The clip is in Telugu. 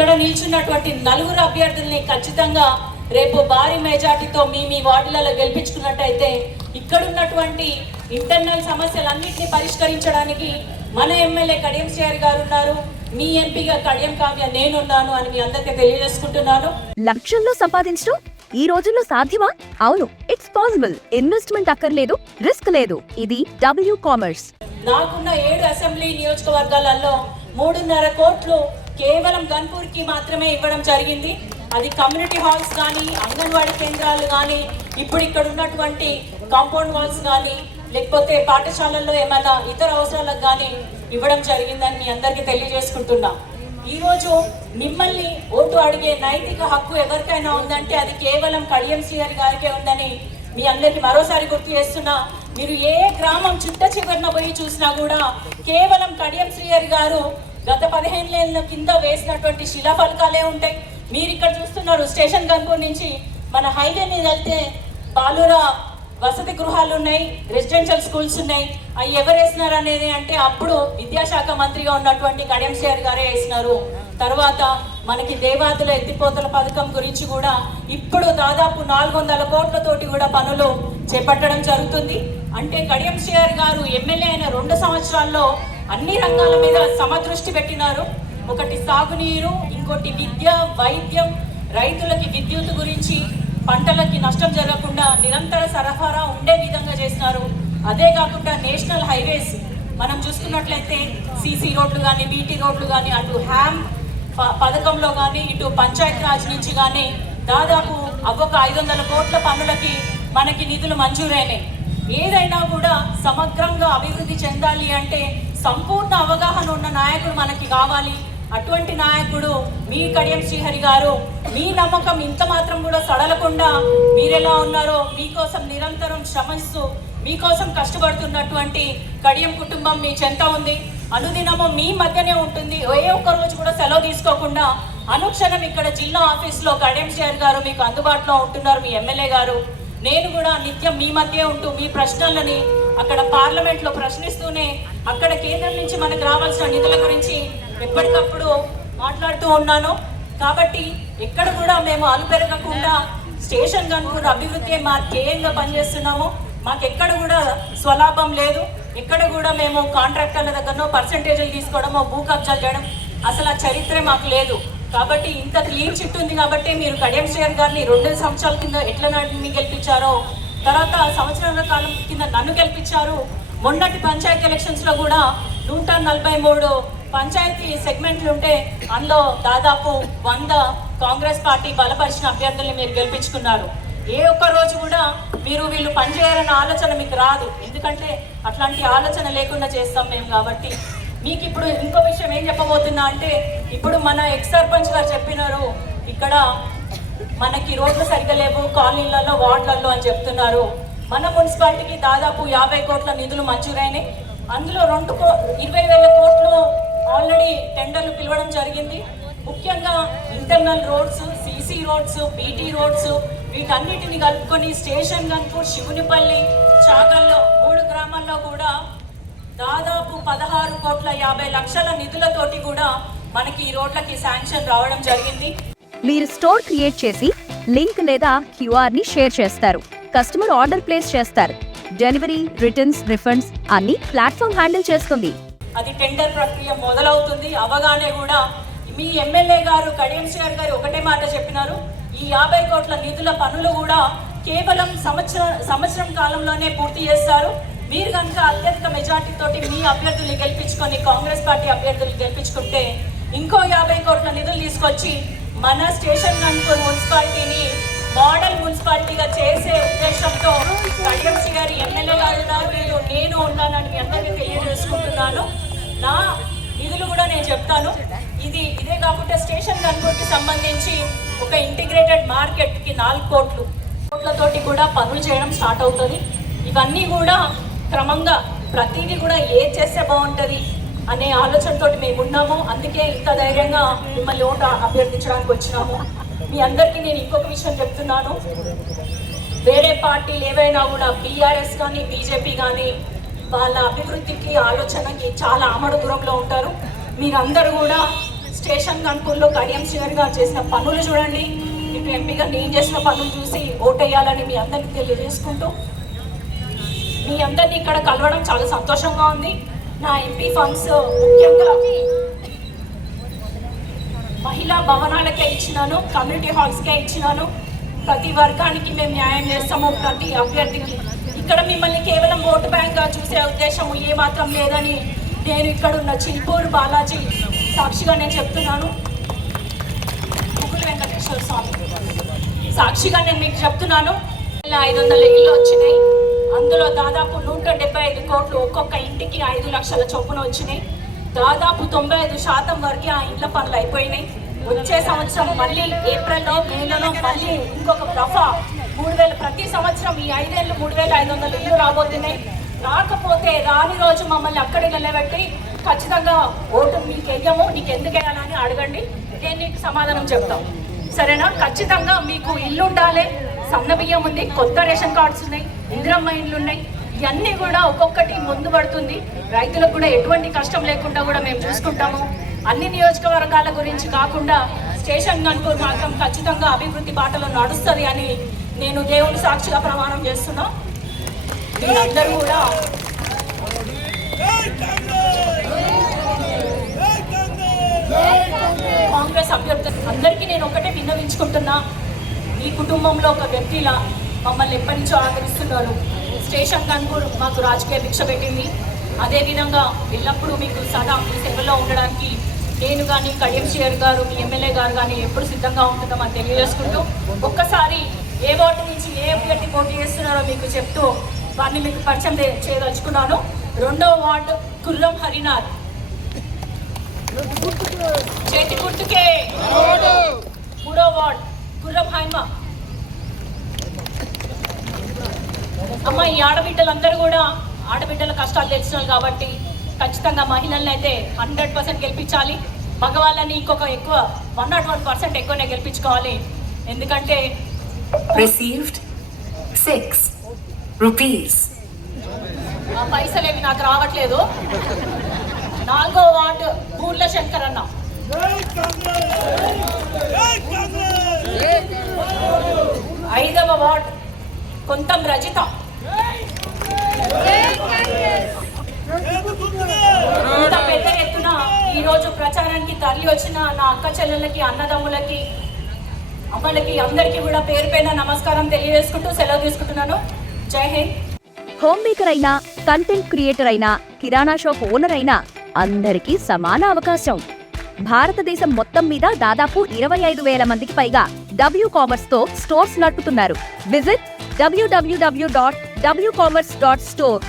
ఇక్కడ నిల్చున్నటువంటి నలుగురు అభ్యర్థుల్ని ఖచ్చితంగా రేపు భారీ మెజార్టీతో మీ వార్డులలో గెలిపించుకున్నట్టయితే ఇక్కడ ఉన్నటువంటి ఇంటర్నల్ సమస్యలన్నింటినీ పరిష్కరించడానికి మన ఎమ్మెల్యే కడియం శ్రీహరి గారు ఉన్నారు, మీ ఎంపీగా కడియం కావ్య నేనున్నాను అని మీ అందరికీ తెలియజేసుకుంటున్నాను. లక్షల్లో సంపాదించడం ఈ రోజుల్లో సాధ్యమా? అవును, ఇట్స్ పాసిబుల్. ఇన్వెస్ట్మెంట్ అక్కర్లేదు, రిస్క్ లేదు. ఇది W కామర్స్. నాకున్న 7 అసెంబ్లీ నియోజకవర్గాలలో 3.5 కోట్లు కేవలం గన్పూర్కి మాత్రమే ఇవ్వడం జరిగింది. అది కమ్యూనిటీ హాల్స్ కానీ, అంగన్వాడీ కేంద్రాలు కానీ, ఇప్పుడు ఇక్కడ ఉన్నటువంటి కాంపౌండ్ వాల్స్ కానీ, లేకపోతే పాఠశాలల్లో ఏమైనా ఇతర అవసరాలకు కానీ ఇవ్వడం జరిగిందని మీ అందరికీ తెలియజేసుకుంటున్నా. ఈరోజు మిమ్మల్ని ఓటు అడిగే నైతిక హక్కు ఎవరికైనా ఉందంటే అది కేవలం కడియం శ్రీహరి గారికే ఉందని మీ అందరికీ మరోసారి గుర్తు చేస్తున్నా. మీరు ఏ గ్రామం చుట్ట చివరిన పోయి చూసినా కూడా కేవలం కడియం శ్రీహరి గారు గత 15 ఏళ్ళ కింద వేసినటువంటి శిలాఫలకాలే ఉంటాయి. మీరు ఇక్కడ చూస్తున్నారు, స్టేషన్ గన్పూర్ నుంచి మన హైవే మీద వెళ్తే బాలురా వసతి గృహాలు ఉన్నాయి, రెసిడెన్షియల్ స్కూల్స్ ఉన్నాయి. అవి ఎవరు వేసినారు అనేది అంటే అప్పుడు విద్యాశాఖ మంత్రిగా ఉన్నటువంటి కడియం శ్రీహరి గారే వేసినారు. తర్వాత మనకి దేవాదుల ఎత్తిపోతల పథకం గురించి కూడా ఇప్పుడు దాదాపు 400 కోట్లతోటి కూడా పనులు చేపట్టడం జరుగుతుంది. అంటే కడియం శ్రీహరి గారు ఎమ్మెల్యే అయిన 2 సంవత్సరాల్లో అన్ని రంగాల మీద సమదృష్టి పెట్టినారు. ఒకటి సాగునీరు, ఇంకోటి విద్య, వైద్యం, రైతులకి విద్యుత్ గురించి, పంటలకి నష్టం జరగకుండా నిరంతర సరఫరా ఉండే విధంగా చేసినారు. అదే కాకుండా నేషనల్ హైవేస్ మనం చూసుకున్నట్లయితే సీసీ రోడ్లు కానీ, బీటీ రోడ్లు కానీ, అటు హ్యామ్ పథకంలో కానీ, ఇటు పంచాయతీ రాజ్ నుంచి కానీ దాదాపు ఒక్కొక్క 500 కోట్ల పనులకి మనకి నిధులు మంజూరైనాయి. ఏదైనా కూడా సమగ్రంగా అభివృద్ధి చెందాలి అంటే సంపూర్ణ అవగాహన ఉన్న నాయకుడు మనకి కావాలి. అటువంటి నాయకుడు మీ కడియం శ్రీహరి గారు. మీ నమ్మకం ఇంత మాత్రం కూడా సడలకుండా మీరెలా ఉన్నారో మీకోసం నిరంతరం శ్రమిస్తూ మీకోసం కష్టపడుతున్నటువంటి కడియం కుటుంబం మీ చెంత ఉంది. అనుదినము మీ మధ్యనే ఉంటుంది. ఏ ఒక్క రోజు కూడా సెలవు తీసుకోకుండా అనుక్షణం ఇక్కడ జిల్లా ఆఫీస్లో కడియం శ్రీహరి గారు మీకు అందుబాటులో ఉంటున్నారు, మీ ఎమ్మెల్యే గారు. నేను కూడా నిత్యం మీ మధ్య ఉంటూ మీ ప్రశ్నలని అక్కడ పార్లమెంట్లో ప్రశ్నిస్తూనే అక్కడ కేంద్రం నుంచి మనకు రావాల్సిన నిధుల గురించి ఎప్పటికప్పుడు మాట్లాడుతూ ఉన్నాను. కాబట్టి ఎక్కడ కూడా మేము అలుపెరగకుండా స్టేషన్ గన్పూర్ అభివృద్ధి మా ధ్యేయంగా పనిచేస్తున్నాము. మాకు ఎక్కడ కూడా స్వలాభం లేదు. ఎక్కడ కూడా మేము కాంట్రాక్టర్ల దగ్గరనో పర్సంటేజీలు తీసుకోవడమో భూ కబ్జాలు చేయడం అసలు ఆ చరిత్రే మాకు లేదు. కాబట్టి ఇంత క్లీన్ చిట్ ఉంది కాబట్టి మీరు కడియం శ్రీహరి గారిని 2 సంవత్సరాల కింద ఎట్లా నన్ను గెలిపించారో, తర్వాత సంవత్సరాల కాలం కింద నన్ను గెలిపించారు. మొన్నటి పంచాయతీ ఎలక్షన్స్లో కూడా 143 పంచాయతీ సెగ్మెంట్లు ఉంటే అందులో దాదాపు 100 కాంగ్రెస్ పార్టీ బలపరిచిన అభ్యర్థుల్ని మీరు గెలిపించుకున్నారు. ఏ ఒక్క రోజు కూడా మీరు వీళ్ళు పనిచేయాలన్న ఆలోచన మీకు రాదు. ఎందుకంటే అట్లాంటి ఆలోచన లేకుండా చేస్తాం మేము. కాబట్టి మీకు ఇప్పుడు ఇంకో విషయం ఏం చెప్పబోతున్నా అంటే, ఇప్పుడు మన ఎక్స్ సర్పంచ్ గారు చెప్పినారు ఇక్కడ మనకి రోడ్లు సరిగ్గా లేవు కాలనీలలో, వార్డులలో అని చెప్తున్నారు. మన మున్సిపాలిటీకి దాదాపు 50 కోట్ల నిధులు మంజూరైనాయి. అందులో 20,000 కోట్లు ఆల్రెడీ టెండర్లు పిలవడం జరిగింది. ముఖ్యంగా internal roads, CC roads, BT roads వీటన్నిటిని కలుపుకొని స్టేషన్ గన్పూర్, శివునిపల్లి, చాగల్లో 3 గ్రామాల్లో కూడా దాదాపు 16,50,00,000 నిధులతోటి కూడా మనకి ఈ రోడ్లకి శాంక్షన్ రావడం జరిగింది. మీరు స్టోర్ క్రియేట్ చేసి లింక్ లేదా QR ని షేర్ చేస్తారు. కస్టమర్ ఆర్డర్ ప్లేస్ చేస్తారు. డెలివరీ, రిటర్న్స్, రిఫండ్స్ అన్ని ప్లాట్ఫామ్ హ్యాండిల్ చేస్తుంది. అది టెండర్ ప్రక్రియ మొదలవుతుంది. అవగానే కూడా మీ ఎమ్మెల్యే గారు కడియం శ్రీహరి గారు ఒకటే మాట చెప్పినారు, ఈ 50 కోట్ల నిధుల పనులు కూడా కేవలం సంవత్సరం కాలంలోనే పూర్తి చేస్తారు. మీరు కనుక అత్యధిక మెజార్టీ తోటి మీ అభ్యర్థుల్ని గెలిపించుకొని కాంగ్రెస్ పార్టీ అభ్యర్థులు గెలిపించుకుంటే ఇంకో 50 కోట్ల నిధులు తీసుకొచ్చి మన స్టేషన్ గన్పూర్ మున్సిపాలిటీని మోడల్ మున్సిపాలిటీగా చేసే ఉద్దేశంతో కడియం శ్రీహరి ఎమ్మెల్యే గారు ఉన్నారు, నేను ఉన్నానని మీ అందరికీ తెలియజేసుకుంటున్నాను. నా నిధులు కూడా నేను చెప్తాను. ఇదే కాకుండా స్టేషన్ గన్పూర్కి సంబంధించి ఒక ఇంటిగ్రేటెడ్ మార్కెట్కి 4 కోట్లతోటి కూడా పనులు చేయడం స్టార్ట్ అవుతుంది. ఇవన్నీ కూడా క్రమంగా ప్రతిదీ కూడా ఏది చేస్తే బాగుంటుంది అనే ఆలోచనతో మేము ఉన్నాము. అందుకే ఇంత ధైర్యంగా మిమ్మల్ని ఓటు అభ్యర్థించడానికి వచ్చినాము. మీ అందరికీ నేను ఇంకొక విషయం చెప్తున్నాను, వేరే పార్టీలు ఏవైనా కూడా బీఆర్ఎస్ కానీ బీజేపీ కానీ వాళ్ళ అభివృద్ధికి ఆలోచనకి చాలా ఆమడ దూరంలో ఉంటారు. మీరందరూ కూడా స్టేషన్ గన్పూర్లో కడియం శ్రీహరి గారు చేసిన పనులు చూడండి. మీకు ఎంపీగా నేను చేసిన పనులు చూసి ఓటేయాలని మీ అందరికీ తెలియజేసుకుంటూ మీ అందరినీ ఇక్కడ కలవడం చాలా సంతోషంగా ఉంది. నా ఎంపీ ఫండ్స్ ముఖ్యంగా మహిళా భవనాలకే ఇచ్చినాను, కమ్యూనిటీ హాల్స్కే ఇచ్చినాను. ప్రతి వర్గానికి మేము న్యాయం చేస్తాము, ప్రతి అభ్యర్థికి. ఇక్కడ మిమ్మల్ని కేవలం ఓటు బ్యాంక్గా చూసే ఉద్దేశం ఏమాత్రం లేదని నేను ఇక్కడున్న చిల్పూర్ బాలాజీ సాక్షిగా నేను చెప్తున్నాను. ముగ్గురు వెంకటేశ్వర స్వామి సాక్షిగా నేను మీకు చెప్తున్నాను. 500 ఇళ్ళు వచ్చినాయి. అందులో దాదాపు 175 కోట్లు ఒక్కొక్క ఇంటికి 5 లక్షల చొప్పున వచ్చినాయి. దాదాపు 95% వరకు ఆ ఇండ్ల పనులు అయిపోయినాయి. వచ్చే సంవత్సరం మళ్ళీ ఏప్రిల్లో మేలోనో మళ్ళీ ఇంకొక దఫా 3000 ప్రతి సంవత్సరం ఈ 5 ఏళ్ళు 3500 ఇళ్ళు రాబోతున్నాయి. రాకపోతే రాని రోజు మమ్మల్ని అక్కడికి నిలబెట్టి ఖచ్చితంగా ఓటు మీకు వెయ్యము, నీకు ఎందుకు వేయాలని అడగండి, నేను నీకు సమాధానం చెప్తాం. సరేనా? ఖచ్చితంగా మీకు ఇల్లు ఉండాలి, సన్న బియ్యం ఉంది, కొత్త రేషన్ కార్డ్స్ ఉన్నాయి, ఇందిరమ్మ ఇండ్లు ఉన్నాయి. ఇవన్నీ కూడా ఒక్కొక్కటి ముందు పడుతుంది. రైతులకు కూడా ఎటువంటి కష్టం లేకుండా కూడా మేము చూసుకుంటాము. అన్ని నియోజకవర్గాల గురించి కాకుండా స్టేషన్ గన్పూర్ మాత్రం ఖచ్చితంగా అభివృద్ధి బాటలో నడుస్తుంది అని నేను దేవుని సాక్షిగా ప్రమాణం చేస్తున్నా. మీరందరూ కూడా కాంగ్రెస్ అభ్యర్థులు అందరికీ నేను ఒకటే విన్నవించుకుంటున్నా. ఈ కుటుంబంలో ఒక వ్యక్తిలా మమ్మల్ని ఎప్పటి నుంచో ఆదరిస్తున్నారు. స్టేషన్ గన్పూర్ మాకు రాజకీయ భిక్ష పెట్టింది. అదేవిధంగా ఎల్లప్పుడూ మీకు సదా మీ సేవలో ఉండడానికి నేను కానీ కడియం శ్రీహరి గారు మీ ఎమ్మెల్యే గారు కానీ ఎప్పుడు సిద్ధంగా ఉంటుందామని తెలియజేసుకుంటూ ఒక్కసారి ఏ వార్డు నుంచి ఏ అభ్యర్థి పోటీ చేస్తున్నారో మీకు చెప్తూ వారిని మీకు పరిచయం చేయదలుచుకున్నాను. 2వ వార్డు కుర్రం హరినాథ్, చేతి గుర్తుకే. 3వ వార్డు కుర్రం హైమ. అమ్మ, ఈ ఆడబిడ్డలందరూ కూడా ఆడబిడ్డల కష్టాలు తెలిసినారు కాబట్టి ఖచ్చితంగా మహిళల్ని అయితే 100% గెలిపించాలి. మగవాళ్ళని ఇంకొక ఎక్కువ 101% ఎక్కువనే గెలిపించుకోవాలి. ఎందుకంటే received 6 rupees. ఆ పైసలేవి నాకు రావట్లేదు. 4వ వార్డు పూర్ల శంకర్ అన్న. 5వ వార్డు కొంతం రజిత. ఇంత పెద్ద ఎత్తున ఈరోజు ప్రచారానికి తరలి వచ్చిన నా అక్క చెల్లెళ్ళకి, అన్నదమ్ములకి, అమ్మలకి అందరికీ కూడా పేరు పైన నమస్కారం తెలియజేసుకుంటూ సెలవు తీసుకుంటున్నాను. జై హింద్. హోమ్ మేకర్ అయినా, కంటెంట్ క్రియేటర్ అయినా, కిరాణా షాప్ ఓనర్ అయినా అందరికీ సమాన అవకాశం. భారతదేశం మొత్తం మీద దాదాపు 25,000 మందికి పైగా WCommerce తో స్టోర్స్ నడుపుతున్నారు. Visit www.wcommerce.store